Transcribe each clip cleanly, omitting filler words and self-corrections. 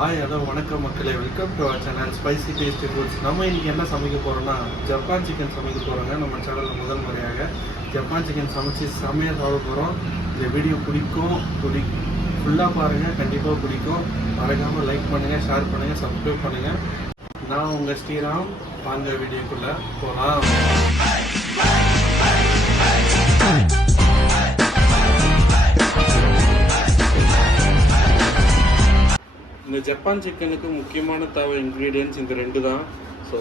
Hello வணக்கம் மக்களே, welcome to our channel spicy tasty foods. நம்ம இன்றைக்கி என்ன சமைக்க போகிறோம்னா ஜப்பான் சிக்கன் சமைக்க போகிறோங்க. நம்ம சேனலில் முதல் முறையாக ஜப்பான் சிக்கன் சமைச்சு செம்மையாக சாப்பிட போகிறோம். இந்த வீடியோ பிடிக்கும், ஃபுல்லாக பாருங்கள், கண்டிப்பாக பிடிக்கும். மறக்காமல் லைக் பண்ணுங்கள், ஷேர் பண்ணுங்கள், சப்ஸ்கிரைப் பண்ணுங்கள். நான் உங்கள் ஸ்ரீராம். வாங்க வீடியோக்குள்ளே போகலாம். இந்த ஜப்பான் சிக்கனுக்கு முக்கியமான தேவை இன்க்ரீடியன்ட்ஸ் இந்த ரெண்டு தான். ஸோ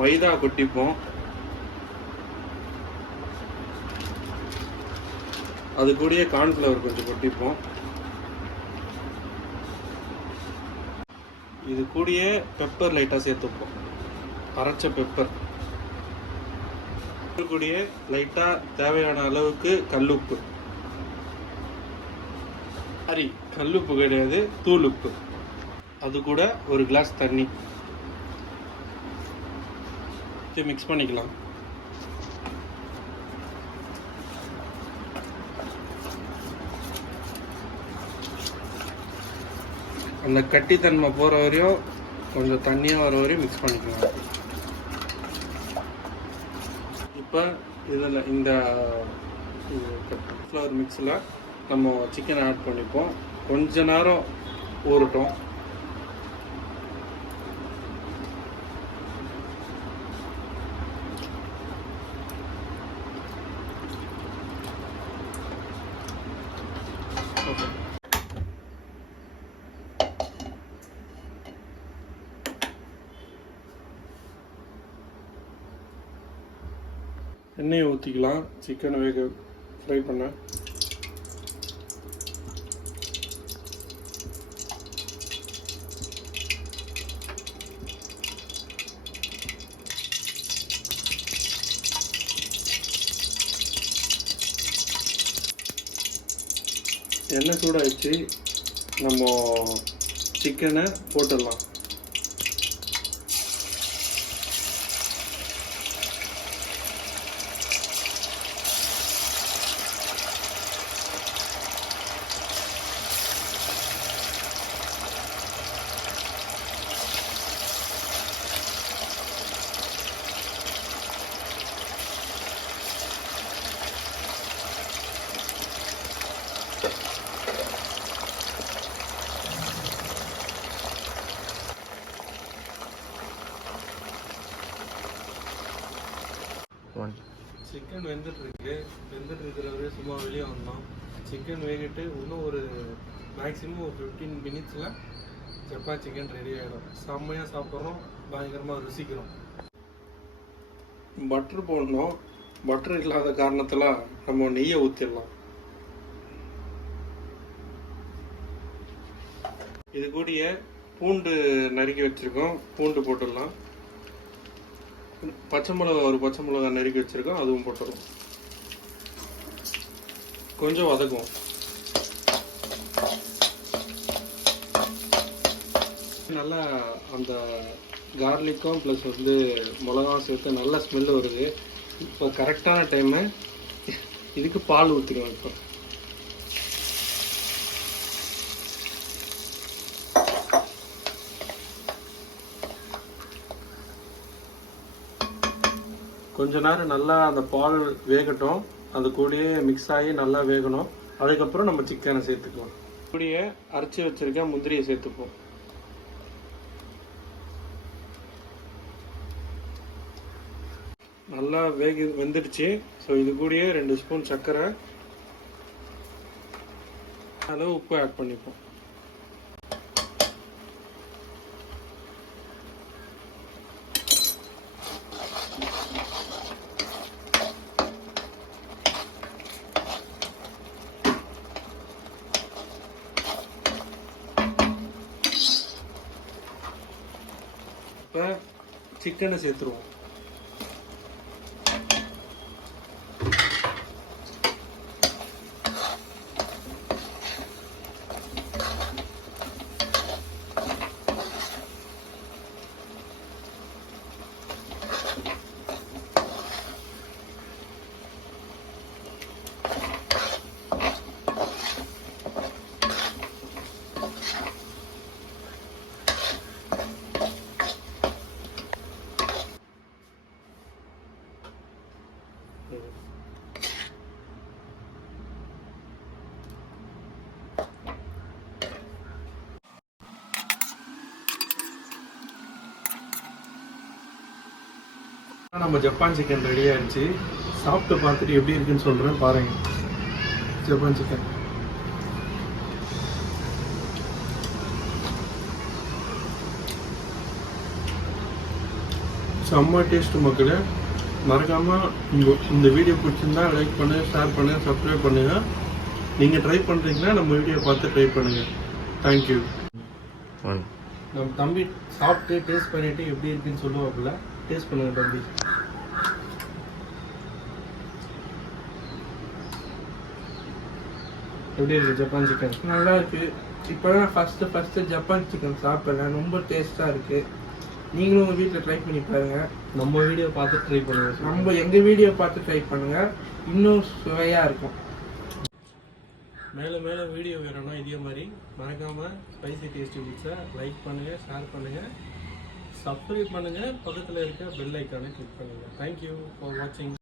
மைதா கொட்டிப்போம், அது கூடயே கார்ன்ஃப்ளவர் கொஞ்சம் கொட்டிப்போம், இது கூடயே பெப்பர் லைட்டாக சேர்த்துப்போம், அரைச்ச பெப்பர். இது கூடயே லைட்டாக தேவையான அளவுக்கு கல்லுப்பு. சரி, கல்லுப்பு கிடையாது, தூளுப்பு. அது கூட ஒரு கிளாஸ் தண்ணி மிக்ஸ் பண்ணிக்கலாம். அந்த கட்டித்தன்மை போகிற வரையும், கொஞ்சம் தண்ணியாக வர வரையும் மிக்ஸ் பண்ணிக்கலாம். இப்போ இதில் இந்த ஃப்ளவர் மிக்ஸில் நம்ம சிக்கன் ஆட் பண்ணிப்போம். கொஞ்ச நேரம் ஊறட்டும். எண்ணெயை ஊற்றிக்கலாம். சிக்கனை ஃப்ரை பண்ண எண்ணெய் சூடாகிடுச்சு. நம்ம சிக்கனை போட்டுடலாம். சிக்கன் வெந்துட்டு இருக்கிறவரே சும்மா வெளியே வந்தோம். சிக்கன் வேகிட்டு இன்னும் ஒரு மேக்ஸிமம் ஒரு 15 மினிட்ஸில் ஜப்பான் சிக்கன் ரெடி ஆகிடும். செம்மையாக சாப்பிட்றோம், பயங்கரமாக ருசிக்கிறோம். பட்டர் போடணும். பட்டர் இல்லாத காரணத்தில் நம்ம நெய்யை ஊற்றிடலாம். இது கூடயே பூண்டு நறுக்கி வச்சுருக்கோம், பூண்டு போட்டுடலாம். பச்சை மிளகா நறுக்கி வச்சுருக்கோம், அதுவும் போட்டுடும். கொஞ்சம் வதக்கும். நல்லா அந்த கார்லிக்கும் ப்ளஸ் மிளகாவும் சேர்த்து நல்லா ஸ்மெல் வருது. இப்போ கரெக்டான டைமு. இதுக்கு பால் ஊற்றிடுவோம். இப்போ கொஞ்ச நேரம் நல்லா அந்த பால் வேகட்டும். அது கூடயே மிக்ஸ் ஆகி நல்லா வேகணும். அதுக்கப்புறம் நம்ம சிக்கனை சேர்த்துக்கலாம். கூடயே அரைச்சி வச்சிருக்க முந்திரியை சேர்த்துப்போம். நல்லா வெந்துடுச்சு. ஸோ இது கூடயே 2 ஸ்பூன் சர்க்கரை, அளவு உப்பு ஆட் பண்ணிப்போம். இப்போ சிக்கனை சேர்த்துருவோம். நம்ம ஜப்பான் சிக்கன் ரெடி ஆயிடுச்சு. சாப்பிட்டு பார்த்துட்டு எப்படி இருக்குன்னு சொல்கிறேன் பாருங்க. ஜப்பான் சிக்கன் செம்ம டேஸ்ட் மக்களே. மறக்காமல் இந்த வீடியோ பிடிச்சிருந்தா லைக் பண்ணுங்கள், ஷேர் பண்ணுங்கள், சப்ஸ்கிரைப் பண்ணுங்கள். நீங்கள் ட்ரை பண்ணுறீங்கன்னா நம்ம வீடியோ பார்த்து ட்ரை பண்ணுங்கள். தேங்க்யூ. நம்ம தம்பி சாப்பிட்டு டேஸ்ட் பண்ணிவிட்டு எப்படி இருக்குன்னு சொல்லுவாப்புல. டேஸ்ட் பண்ணுங்க தம்பி. எப்படி இருக்கு ஜப்பான் சிக்கன்? நல்லா இருக்கு. இப்போ தான் ஃபஸ்ட்டு ஜப்பான் சிக்கன் சாப்பிட்றேன். ரொம்ப டேஸ்ட்டாக இருக்குது. நீங்களும் உங்கள் வீட்டில் ட்ரை பண்ணி பாருங்கள். நம்ம வீடியோ பார்த்து ட்ரை பண்ணுங்கள். எங்கள் வீடியோ பார்த்து ட்ரை பண்ணுங்கள். இன்னும் சுவையாக இருக்கும். மேலே மேலே வீடியோ வேணும்னா இதே மாதிரி மறக்காமல் ஸ்பைசி டேஸ்டி ஃபுட்ஸை லைக் பண்ணுங்கள், ஷேர் பண்ணுங்கள், சப்ஸ்கிரைப் பண்ணுங்கள், பக்கத்தில் இருக்க பெல் ஐக்கானை கிளிக் பண்ணுங்கள். தேங்க்யூ ஃபார் வாட்சிங்.